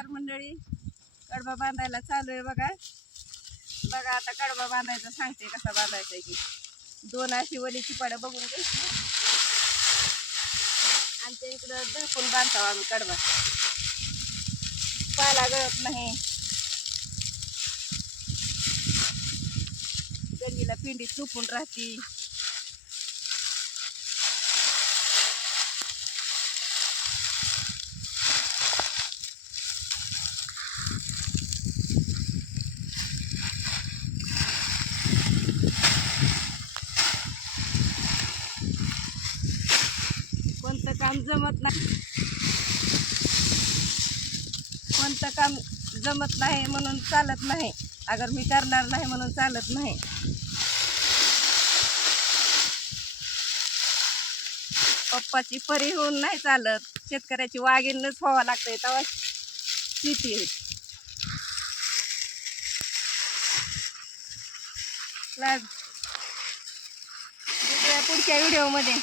नमस्कार मंडळी, कडबा बांधायला चालू आहे बघा. बघा आता कडबा बांधायचं सांगते कसा बांधायचा की. दोन अशी वलीची पाडं बघून घ्यायची. आमच्या इकडं धरपून बांधतो आम्ही कडबा. पाला गळत नाही, गंजीला पिंडी चुपून राहती. कोणतं काम जमत नाही, कोणतं काम जमत नाही म्हणून चालत नाही. अगर मी करणार नाही म्हणून चालत नाही. पप्पाची परी होऊन नाही चालत. शेतकऱ्याची वाघीणच व्हावं लागतंय तेव्हा शेती आहे. पुढच्या व्हिडिओमध्ये